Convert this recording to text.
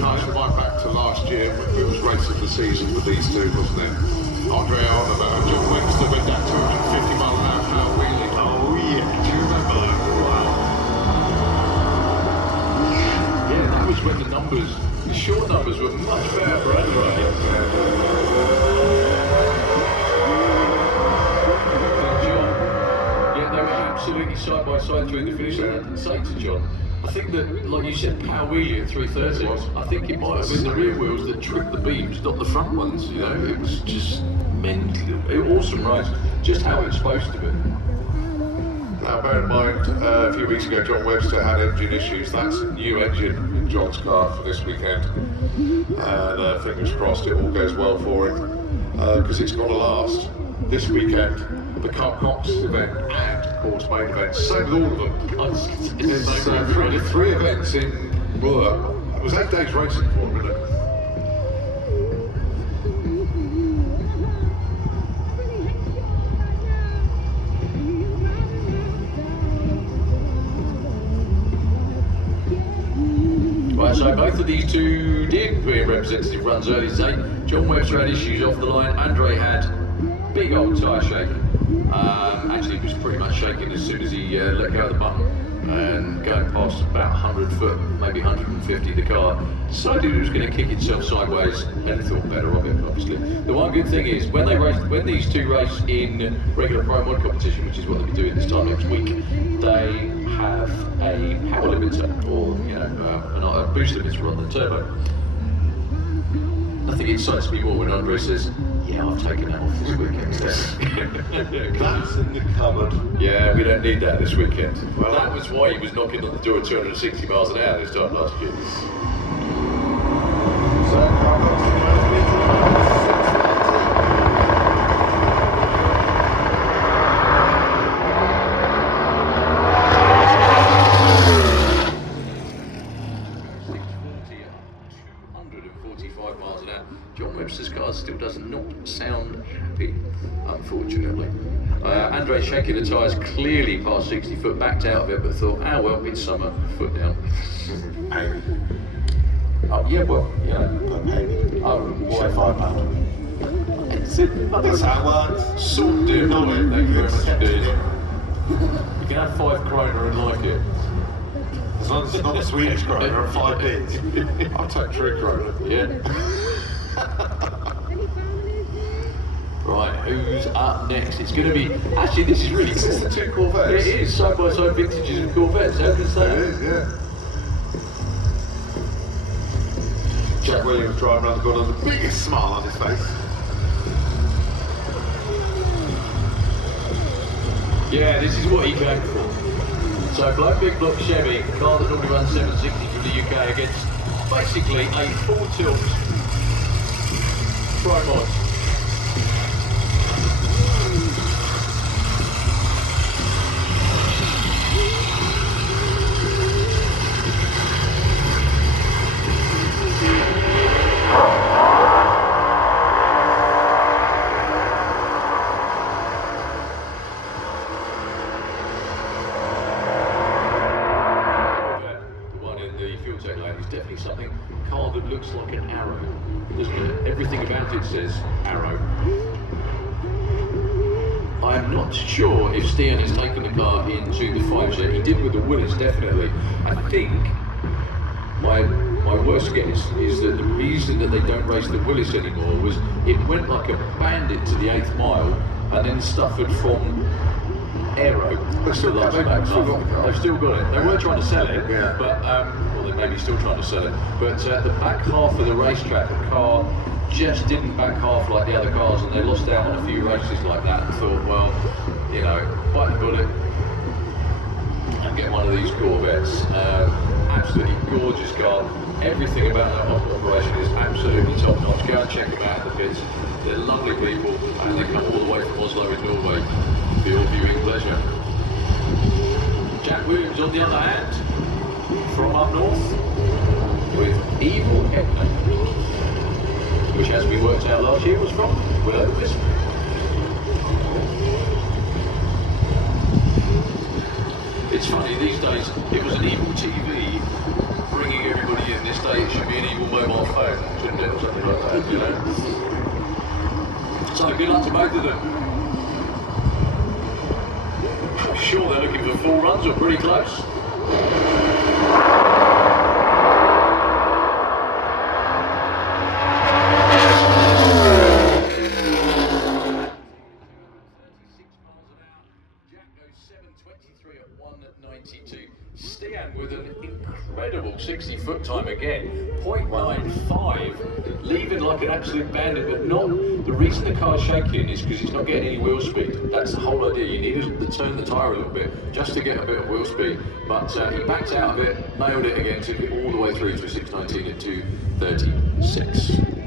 harking right back to last year when it was race of the season with these two, wasn't it? Andre Oliver and John Webster with that 250 mile an hour power wheelie. Oh yeah. Do you remember? Wow. Yeah, that was when the short numbers were much better for Andre. Yeah, they were absolutely side by side through the finish. And I didn't say to John, I think that, like you said, power wheelie at 330. I think it might have been the rear wheels that tripped the beams, not the front ones. You know, it was just mentally awesome race. Just how it's supposed to be. Now, bear in mind, a few weeks ago, John Webster had engine issues. That's a new engine in John's car for this weekend. And fingers crossed it all goes well for him. Because it's got to last this weekend. The Cup Cox event and, of course, main events. Same with all of them. There's three events in, well, it was 8 days racing for him, isn't it? Right, so both of these two did be representative runs early today. John Webster had issues off the line. Andre had big old tyre shake. Actually, it was pretty much shaking as soon as he let go of the button and going past about 100 foot, maybe 150 the car. Decided it was going to kick itself sideways and thought better of it, obviously. The one good thing is when these two race in regular Pro Mod competition, which is what they'll be doing this time next week, they have a power limiter or a boost limiter on the turbo. Nothing excites me more when Andre says, "Yeah, I've taken that off this weekend." That's in the cupboard. Yeah, we don't need that this weekend. Well, that was why he was knocking on the door at 260 miles an hour this time last year. John Webster's car still does not sound happy, unfortunately. Andre shaking the tyres clearly past 60 foot, backed out of it, but thought, well, it's summer, foot down. Oh, yeah, well, yeah. Why £5? That's how it works. Salt dear, thank you very much indeed. You can have 5 kroner and like it. As long as it's not the Swedish kroner at 5 bits. I'll take 3 kroner. Yeah. Right, who's up next? It's going to be... Actually, this is really cool. Is this the 2 Corvettes? It is, side-by-side vintages of Corvettes. How can I say that? It is, yeah. Jack Williams driving around the corner with the biggest smile on his face. Yeah, this is what he came for. So, big block Chevy, car that normally runs 760 from the UK against basically a full tilt Pro Mod. Definitely something, car that looks like an arrow, doesn't it? Everything about it says arrow. I'm not sure if Stian has taken the car into the 5s yet. He did with the Willis, definitely. I think my worst guess is that the reason that they don't race the Willis anymore was it went like a bandit to the 8th mile and then suffered from aero. They've still got it. They've still got it. They were trying to sell it, yeah. But they may be still trying to sell it. But the back half of the racetrack, the car just didn't back half like the other cars, and they lost out on a few races like that. And thought, well, bite the bullet and get one of these Corvettes. Absolutely gorgeous car. Everything about that operation is absolutely top notch. Go and check them out at the pits. They're lovely people, and they come all the way from Oslo in Norway for your viewing pleasure. Jack Williams, on the other hand, from up north, with Evil Edna, which, as we worked out last year, was from Will-O-the-Wisp. It's funny, these days, it was an Evil TV ringing everybody in. This day it should be an evil mobile phone, shouldn't it, or something like that, you know? So good luck to both of them. I'm sure they're looking for 4 runs or pretty close. At 1:92. Stian with an incredible 60-foot time again, 0.95, leaving like an absolute bandit, but not. The reason the car's shaking is because it's not getting any wheel speed. That's the whole idea. You need to turn the tyre a little bit just to get a bit of wheel speed. But he backed out of it, nailed it again, took it all the way through to 6:19 at 2:36.